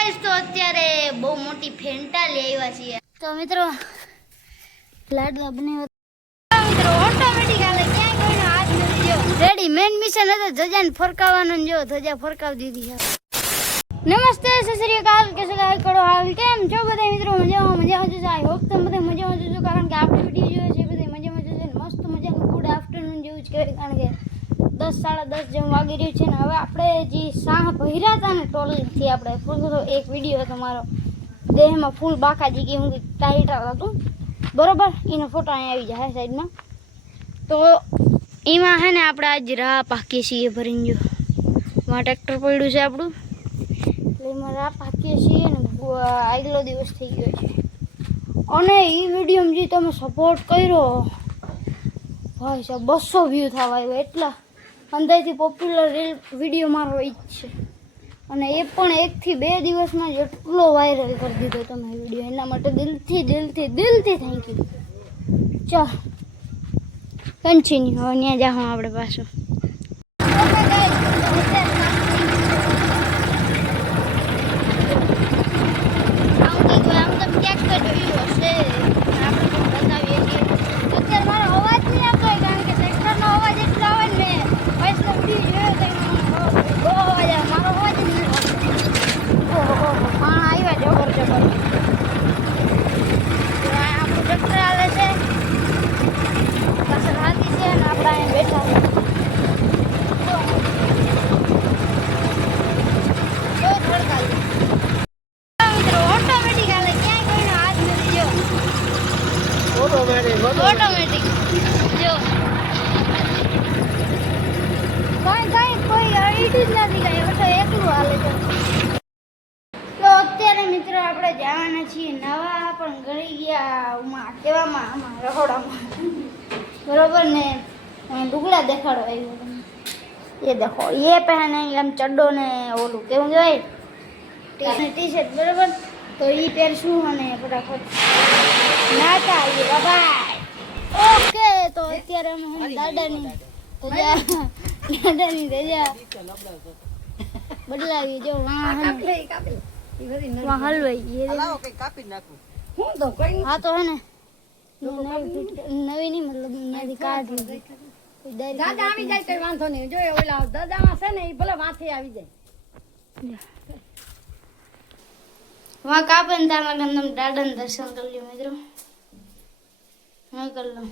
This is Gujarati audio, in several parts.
ગાઈસ તો અત્યારે બહુ મોટી ફેન્ટા લઈ આવ્યા છીએ તો મિત્રો લાડવા બનાવ્યા મિત્રો ઓટોમેટિક આલે ક્યાં કોઈનો હાથ નથી જો રેડી મેન મિશન હતો ધજાને ફરકાવવાનું જો ધજા ફરકાવી દીધી છે નમસ્તે સત શ્રી અકાલ કેસે ગાય કડો હાલ કેમ છો બધા મિત્રો મજામાં છો આઈ હોપ તમે બધા મજામાં છો કારણ કે આપણે વિડિયો જોયો છે બધા મજામાં છો ને મસ્ત મજાનું ગુડ આફ્ટરનૂન જેવું જ કહેવાય કારણ કે 10 સાડા 10 જેવું વાગી રહ્યું છે ને હવે આપણે જે સાહ ભર્યા હતા ને ટોલથી આપણે ફૂલ એક વિડીયો હતો મારો દેહમાં ફૂલ બાકાજી કે હું ટાઈટર હતું બરોબર એનો ફોટો અહીં આવી જાય સાઈડમાં તો એમાં હે ને આપણે આજ રાહ પાકીએ છીએ ભરીને જો માં ટ્રેક્ટર પડ્યું છે આપણું એટલે એમાં રાહ પાકીએ છીએ ને આગલો દિવસ થઈ ગયો છે અને એ વિડીયોમાં જે તમે સપોર્ટ કર્યો ભાઈ સાહેબ 200 વ્યૂ થવા આવ્યો એટલા અંદાજથી પોપ્યુલર રીલ વિડીયો મારો એ જ છે અને એ પણ 1 થી 2 દિવસમાં જેટલો વાયરલ કરી દીધો તમે વિડીયો એના માટે દિલથી થેન્ક યુ ચાલ કન્ટિન્યુ હવે ત્યાં જાઉં આપણે પાછું ઓટોમેટિક જો કોઈ અડીટી જ નથી ગઈ હવે તો એકલું હાલે છે તો અત્યારે મિત્રો આપણે જવાના છીએ નવા પણ ગળી ગયા કેવામાં આમાં રહોડામાં બરોબર ને ડુગલા દેખાડો આવ્યો એ દેખો એ પહેને આમ ચડ્ડો ને ઓલું કેવું કહેવાય ટી શર્ટ બરોબર તો એ પહેરશું અને ફટાફટ નાતા આવીએ બાબા ઓકે તો અત્યારે અમે દાદાની રજા બદલાવી જો હલવાઈ હા તો હે ને નવી નહીં મતલબ ત્યાંથી કાઢી દાદા આવી જાય કઈ વાંધો નહીં જો ઓલા દાદામાં છે ને એ ભલે માથે આવી જાય वहाँ का बनता है हम दादा दर्शन कर लियो मित्रों मैं कर लो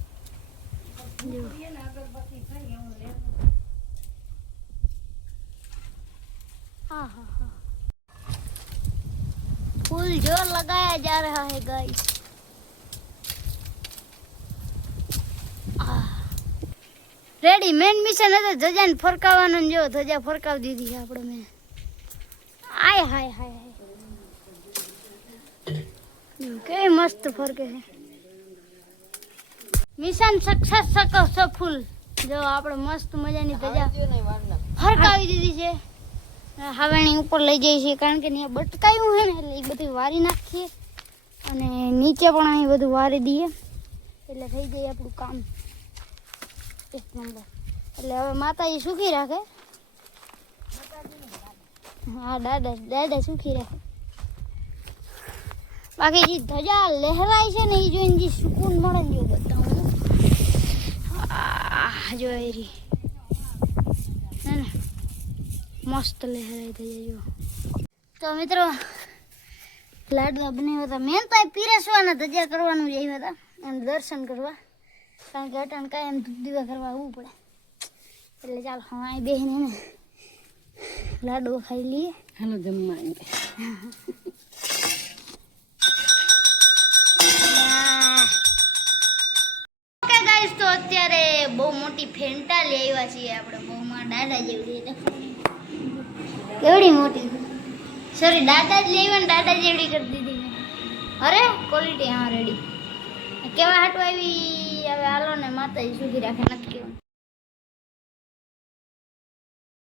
हाँ हाँ हाँ फूल जो लगाया जा रहा है गाइस रेडी मेन मिशन है तो धजा फरकावानो जो धजा फरकावी दीधी है આપણે મેં आय हाय हाय के मस्त फरक है मिशन સક્સેસફુલ જો આપણે મસ્ત મજાની ધજા ફરકાવી દીધી છે હવેણી ઉપર લઈ જઈએ છીએ કારણ કે અહીંયા બટકાયું છે ને એટલે એ બધું વારી નાખીએ અને નીચે પણ અહીં બધું વારી દઈએ એટલે થઈ જાય આપણું કામ એક નંબર એટલે હવે માતાજી સુખી રાખે હા દાદા સુખી રાખે બાકી જે ધજા લહેરાય છે ને એ જોઈને જે સુકૂન મળે ને જો બતાવું જો એ રી હે ને મસ્ત લહેરાય ધજા જો તો મિત્રો લાડવા બનાવ્યા હતા મેન તો પીરસવાના ધજા કરવાનું જ આવ્યા હતા અને દર્શન કરવા કારણ કે અટાણ કાંઈ એમ ધૂપ દીવા કરવા આવવું પડે એટલે ચાલો હા અહીં બેસીને ને લાડવા ખાઈ લઈએ હાલો જમવા તો અત્યારે બહુ મોટી ફેન્ટા લઈ આવ્યા છીએ આપણે બહુ માં દાદા જેવડી કેવડી મોટી સોરી દાદા જ લઈ આવ્યા ને દાદા જેવડી કરી દીધી અરે ક્વોલિટી હા રેડી કેવા હાટું આવી હવે હાલો ને માતાજી સુખી રાખે નથી કેવું